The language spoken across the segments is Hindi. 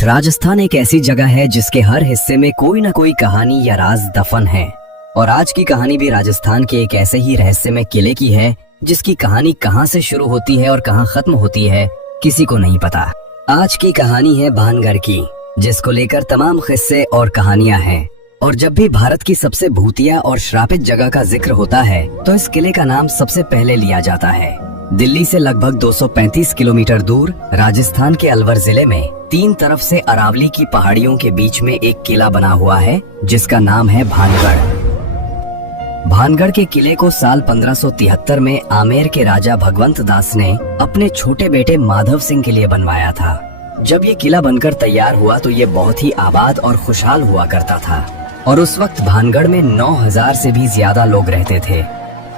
राजस्थान एक ऐसी जगह है जिसके हर हिस्से में कोई ना कोई कहानी या राज दफन है। और आज की कहानी भी राजस्थान के एक ऐसे ही रहस्यमय किले की है जिसकी कहानी कहां से शुरू होती है और कहां खत्म होती है किसी को नहीं पता। आज की कहानी है भानगढ़ की, जिसको लेकर तमाम किस्से और कहानियां हैं। और जब भी भारत की सबसे भूतिया और श्रापित जगह का जिक्र होता है तो इस किले का नाम सबसे पहले लिया जाता है। दिल्ली से लगभग 235 किलोमीटर दूर राजस्थान के अलवर जिले में तीन तरफ से अरावली की पहाड़ियों के बीच में एक किला बना हुआ है जिसका नाम है भानगढ़। भानगढ़ के किले को साल 1573 में आमेर के राजा भगवंत दास ने अपने छोटे बेटे माधव सिंह के लिए बनवाया था। जब ये किला बनकर तैयार हुआ तो ये बहुत ही आबाद और खुशहाल हुआ करता था और उस वक्त भानगढ़ में 9000 से भी ज्यादा लोग रहते थे।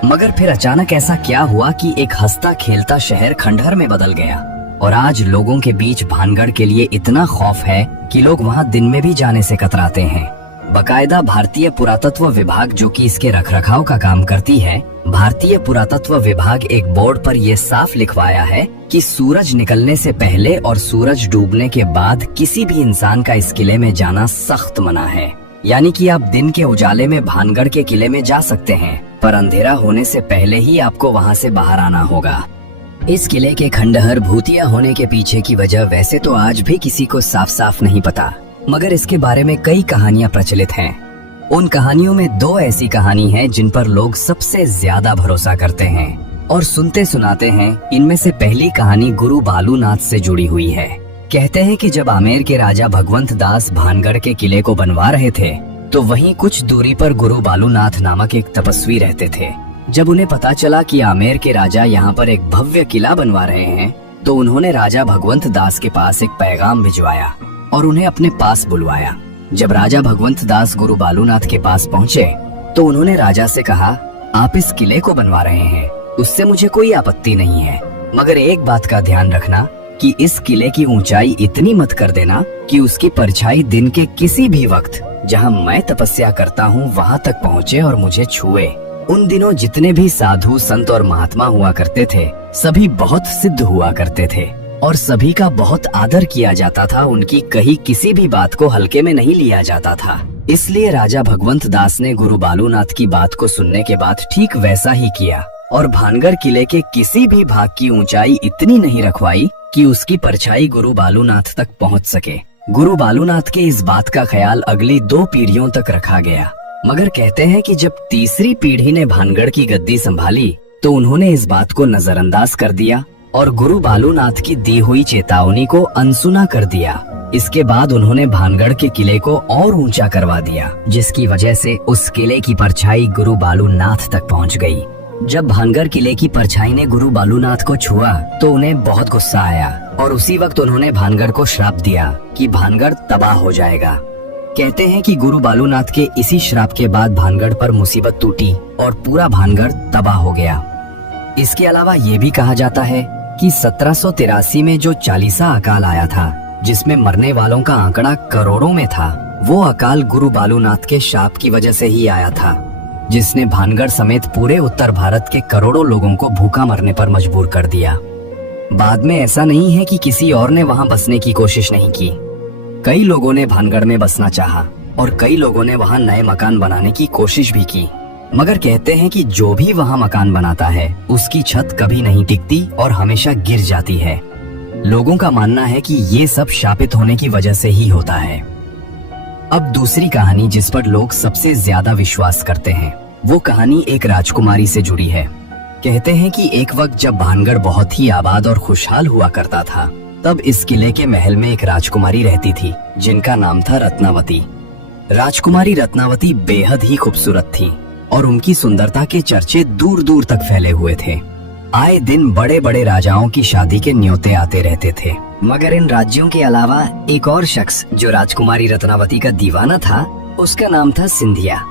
मगर फिर अचानक ऐसा क्या हुआ कि एक हंसता खेलता शहर खंडहर में बदल गया और आज लोगों के बीच भानगढ़ के लिए इतना खौफ है कि लोग वहां दिन में भी जाने से कतराते हैं। बकायदा भारतीय पुरातत्व विभाग, जो कि इसके रखरखाव का काम करती है, भारतीय पुरातत्व विभाग एक बोर्ड पर यह साफ लिखवाया है कि सूरज निकलने से पहले और सूरज डूबने के बाद किसी भी इंसान का इस किले में जाना सख्त मना है। यानी कि आप दिन के उजाले में भानगढ़ के किले में जा सकते हैं, पर अंधेरा होने से पहले ही आपको वहां से बाहर आना होगा। इस किले के खंडहर भूतिया होने के पीछे की वजह वैसे तो आज भी किसी को साफ साफ नहीं पता, मगर इसके बारे में कई कहानियां प्रचलित हैं। उन कहानियों में दो ऐसी कहानी हैं जिन पर लोग सबसे ज्यादा भरोसा करते हैं और सुनते सुनाते हैं। इनमें से पहली कहानी गुरु बालूनाथ से जुड़ी हुई है। कहते हैं कि जब आमेर के राजा भगवंत दास भानगढ़ के किले को बनवा रहे थे तो वहीं कुछ दूरी पर गुरु बालूनाथ नामक एक तपस्वी रहते थे। जब उन्हें पता चला कि आमेर के राजा यहाँ पर एक भव्य किला बनवा रहे हैं तो उन्होंने राजा भगवंत दास के पास एक पैगाम भिजवाया और उन्हें अपने पास बुलवाया। जब राजा भगवंत दास गुरु बालूनाथ के पास पहुँचे तो उन्होंने राजा से कहा, आप इस किले को बनवा रहे हैं, उससे मुझे कोई आपत्ति नहीं है, मगर एक बात का ध्यान रखना कि इस किले की ऊंचाई इतनी मत कर देना कि उसकी परछाई दिन के किसी भी वक्त जहां मैं तपस्या करता हूं वहां तक पहुंचे और मुझे छुए। उन दिनों जितने भी साधु संत और महात्मा हुआ करते थे सभी बहुत सिद्ध हुआ करते थे और सभी का बहुत आदर किया जाता था। उनकी कही किसी भी बात को हल्के में नहीं लिया जाता था। इसलिए राजा भगवंत दास ने गुरु बालूनाथ की बात को सुनने के बाद ठीक वैसा ही किया और भानगढ़ किले के किसी भी भाग की ऊंचाई इतनी नहीं रखवाई कि उसकी परछाई गुरु बालूनाथ तक पहुंच सके। गुरु बालूनाथ के इस बात का ख्याल अगली 2 पीढ़ियों तक रखा गया, मगर कहते हैं कि जब तीसरी पीढ़ी ने भानगढ़ की गद्दी संभाली तो उन्होंने इस बात को नजरअंदाज कर दिया और गुरु बालूनाथ की दी हुई चेतावनी को अनसुना कर दिया। इसके बाद उन्होंने भानगढ़ के किले को और ऊंचा करवा दिया, जिसकी वजह से उस किले की परछाई गुरु बालूनाथ तक पहुंच गई। जब भानगढ़ किले की परछाई ने गुरु बालूनाथ को छुआ तो उन्हें बहुत गुस्सा आया और उसी वक्त उन्होंने भानगढ़ को श्राप दिया कि भानगढ़ तबाह हो जाएगा। कहते हैं कि गुरु बालूनाथ के इसी श्राप के बाद भानगढ़ पर मुसीबत टूटी और पूरा भानगढ़ तबाह हो गया। इसके अलावा ये भी कहा जाता है कि 1783 में जो चालीसा अकाल आया था, जिसमें मरने वालों का आंकड़ा करोड़ों में था, वो अकाल गुरु बालूनाथ के शाप की वजह से ही आया था, जिसने भानगढ़ समेत पूरे उत्तर भारत के करोड़ों लोगों को भूखा मरने पर मजबूर कर दिया। बाद में ऐसा नहीं है कि किसी और ने वहां बसने की कोशिश नहीं की। कई लोगों ने भानगढ़ में बसना चाहा और कई लोगों ने वहां नए मकान बनाने की कोशिश भी की, मगर कहते हैं कि जो भी वहां मकान बनाता है उसकी छत कभी नहीं टिकती और हमेशा गिर जाती है। लोगों का मानना है कि ये सब शापित होने की वजह से ही होता है। अब दूसरी कहानी जिस पर लोग सबसे ज्यादा विश्वास करते हैं, वो कहानी एक राजकुमारी से जुड़ी है। कहते हैं कि एक वक्त जब भानगढ़ बहुत ही आबाद और खुशहाल हुआ करता था, तब इस किले के महल में एक राजकुमारी रहती थी जिनका नाम था रत्नावती। राजकुमारी रत्नावती बेहद ही खूबसूरत थी और उनकी सुंदरता के चर्चे दूर दूर तक फैले हुए थे। आए दिन बड़े बड़े राजाओं की शादी के न्योते आते रहते थे, मगर इन राज्यों के अलावा एक और शख्स जो राजकुमारी रत्नावती का दीवाना था, उसका नाम था सिंधिया।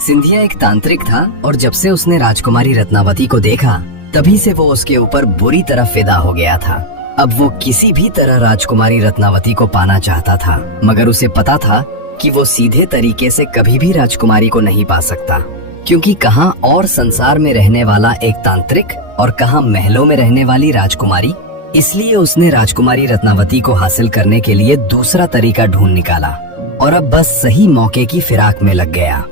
सिंधिया एक तांत्रिक था और जब से उसने राजकुमारी रत्नावती को देखा तभी से वो उसके ऊपर बुरी तरह फिदा हो गया था। अब वो किसी भी तरह राजकुमारी रत्नावती को पाना चाहता था, मगर उसे पता था कि वो सीधे तरीके से कभी भी राजकुमारी को नहीं पा सकता, क्योंकि कहाँ और संसार में रहने वाला एक तांत्रिक और कहाँ महलों में रहने वाली राजकुमारी इसलिए उसने राजकुमारी रत्नावती को हासिल करने के लिए दूसरा तरीका ढूंढ निकाला और अब बस सही मौके की फिराक में लग गया।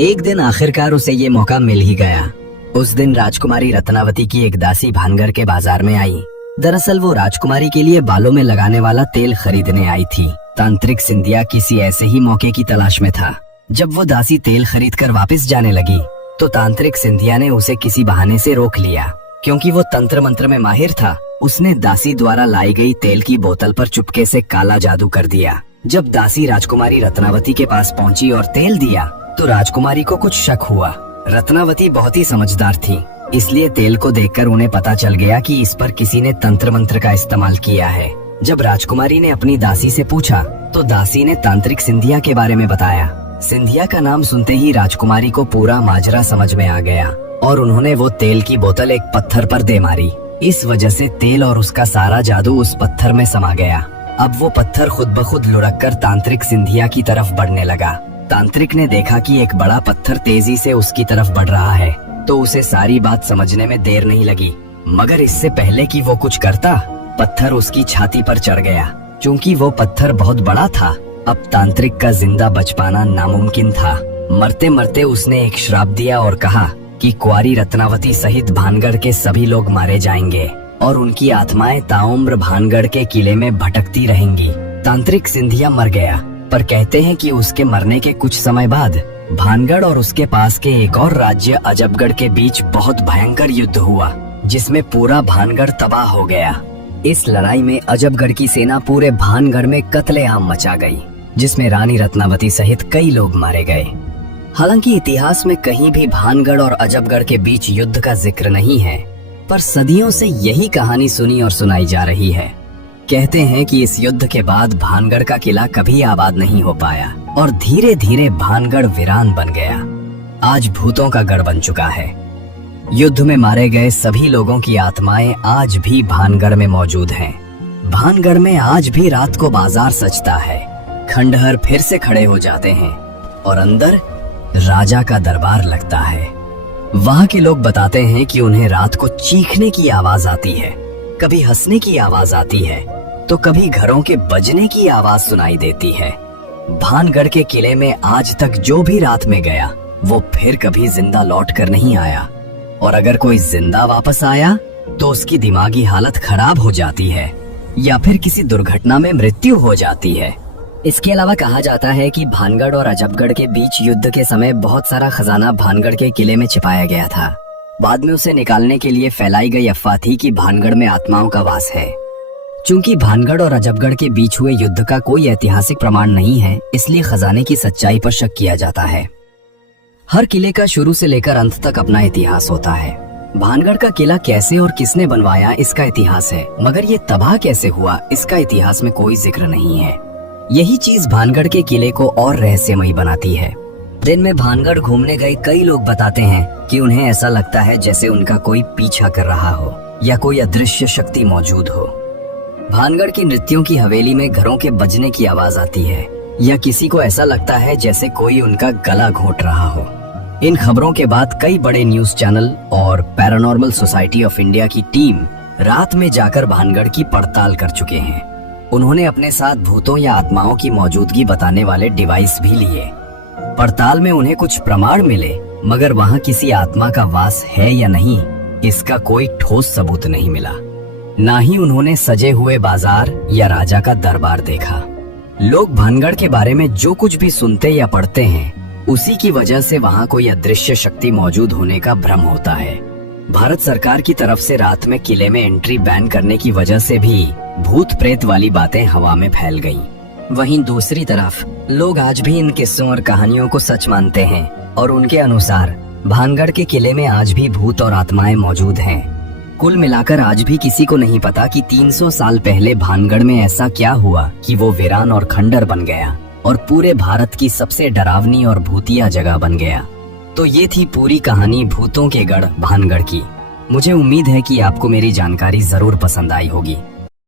एक दिन आखिरकार उसे ये मौका मिल ही गया। उस दिन राजकुमारी रत्नावती की एक दासी भानगढ़ के बाजार में आई। दरअसल वो राजकुमारी के लिए बालों में लगाने वाला तेल खरीदने आई थी। तांत्रिक सिंधिया किसी ऐसे ही मौके की तलाश में था। जब वो दासी तेल खरीद कर वापस जाने लगी तो तांत्रिक सिंधिया ने उसे किसी बहाने से रोक लिया। क्योंकि वो तंत्र मंत्र में माहिर था, उसने दासी द्वारा लाई गई तेल की बोतल पर चुपके से काला जादू कर दिया। जब दासी राजकुमारी रत्नावती के पास पहुंची और तेल दिया तो राजकुमारी को कुछ शक हुआ। रत्नावती बहुत ही समझदार थी, इसलिए तेल को देखकर उन्हें पता चल गया कि इस पर किसी ने तंत्र मंत्र का इस्तेमाल किया है। जब राजकुमारी ने अपनी दासी से पूछा तो दासी ने तांत्रिक सिंधिया के बारे में बताया। सिंधिया का नाम सुनते ही राजकुमारी को पूरा माजरा समझ में आ गया और उन्होंने वो तेल की बोतल एक पत्थर पर दे मारी। इस वजह से तेल और उसका सारा जादू उस पत्थर में समा गया। अब वो पत्थर खुद ब खुद लुढ़क कर तांत्रिक सिंधिया की तरफ बढ़ने लगा। तांत्रिक ने देखा कि एक बड़ा पत्थर तेजी से उसकी तरफ बढ़ रहा है, तो उसे सारी बात समझने में देर नहीं लगी। मगर इससे पहले कि वो कुछ करता, पत्थर उसकी छाती पर चढ़ गया। चूंकि वो पत्थर बहुत बड़ा था, अब तांत्रिक का जिंदा बच पाना नामुमकिन था। मरते मरते उसने एक श्राप दिया और कहा कि कुंवारी रत्नावती सहित भानगढ़ के सभी लोग मारे जाएंगे और उनकी आत्माएं ताउम्र भानगढ़ के किले में भटकती रहेंगी। तांत्रिक सिंधिया मर गया, पर कहते हैं कि उसके मरने के कुछ समय बाद भानगढ़ और उसके पास के एक और राज्य अजबगढ़ के बीच बहुत भयंकर युद्ध हुआ, जिसमें पूरा भानगढ़ तबाह हो गया। इस लड़ाई में अजबगढ़ की सेना पूरे भानगढ़ में कत्लेआम मचा गई, जिसमें रानी रत्नावती सहित कई लोग मारे गए। हालांकि इतिहास में कहीं भी भानगढ़ और अजबगढ़ के बीच युद्ध का जिक्र नहीं है, पर सदियों से यही कहानी सुनी और सुनाई जा रही है। कहते हैं कि इस युद्ध के बाद भानगढ़ का किला कभी आबाद नहीं हो पाया और धीरे धीरे भानगढ़ वीरान बन गया। आज भूतों का गढ़ बन चुका है। युद्ध में मारे गए सभी लोगों की आत्माएं आज भी भानगढ़ में मौजूद हैं। भानगढ़ में आज भी रात को बाजार सजता है, खंडहर फिर से खड़े हो जाते हैं और अंदर राजा का दरबार लगता है। वहाँ के लोग बताते हैं कि उन्हें रात को चीखने की आवाज आती है, कभी हंसने की आवाज आती है, तो कभी घरों के बजने की आवाज सुनाई देती है। भानगढ़ के किले में आज तक जो भी रात में गया, वो फिर कभी जिंदा लौट कर नहीं आया, और अगर कोई जिंदा वापस आया तो उसकी दिमागी हालत खराब हो जाती है या फिर किसी दुर्घटना में मृत्यु हो जाती है। इसके अलावा कहा जाता है कि भानगढ़ और अजबगढ़ के बीच युद्ध के समय बहुत सारा खजाना भानगढ़ के किले में छिपाया गया था। बाद में उसे निकालने के लिए फैलाई गई अफवाह थी कि भानगढ़ में आत्माओं का वास है। चूंकि भानगढ़ और अजबगढ़ के बीच हुए युद्ध का कोई ऐतिहासिक प्रमाण नहीं है, इसलिए खजाने की सच्चाई पर शक किया जाता है। हर किले का शुरू से लेकर अंत तक अपना इतिहास होता है। भानगढ़ का किला कैसे और किसने बनवाया, इसका इतिहास है, मगर ये तबाह कैसे हुआ, इसका इतिहास में कोई जिक्र नहीं है। यही चीज भानगढ़ के किले को और रहस्यमयी बनाती है। दिन में भानगढ़ घूमने गए कई लोग बताते हैं कि उन्हें ऐसा लगता है जैसे उनका कोई पीछा कर रहा हो या कोई अदृश्य शक्ति मौजूद हो। भानगढ़ की नृत्यों की हवेली में घरों के बजने की आवाज आती है या किसी को ऐसा लगता है जैसे कोई उनका गला घोट रहा हो। इन खबरों के बाद कई बड़े न्यूज चैनल और पैरानॉर्मल सोसाइटी ऑफ इंडिया की टीम रात में जाकर भानगढ़ की पड़ताल कर चुके हैं। उन्होंने अपने साथ भूतों या आत्माओं की मौजूदगी बताने वाले डिवाइस भी लिए। पड़ताल में उन्हें कुछ प्रमाण मिले, मगर वहाँ किसी आत्मा का वास है या नहीं, इसका कोई ठोस सबूत नहीं मिला। ना ही उन्होंने सजे हुए बाजार या राजा का दरबार देखा। लोग भानगढ़ के बारे में जो कुछ भी सुनते या पढ़ते हैं, उसी की वजह से वहाँ कोई अदृश्य शक्ति मौजूद होने का भ्रम होता है। भारत सरकार की तरफ से रात में किले में एंट्री बैन करने की वजह से भी भूत प्रेत वाली बातें हवा में फैल गईं। वहीं दूसरी तरफ लोग आज भी इन किस्सों और कहानियों को सच मानते हैं और उनके अनुसार भानगढ़ के किले में आज भी भूत और आत्माएं मौजूद हैं। कुल मिलाकर आज भी किसी को नहीं पता कि 300 साल पहले भानगढ़ में ऐसा क्या हुआ कि वो वीरान और खंडर बन गया और पूरे भारत की सबसे डरावनी और भूतिया जगह बन गया। तो ये थी पूरी कहानी भूतों के गढ़ भानगढ़ की। मुझे उम्मीद है कि आपको मेरी जानकारी जरूर पसंद आई होगी।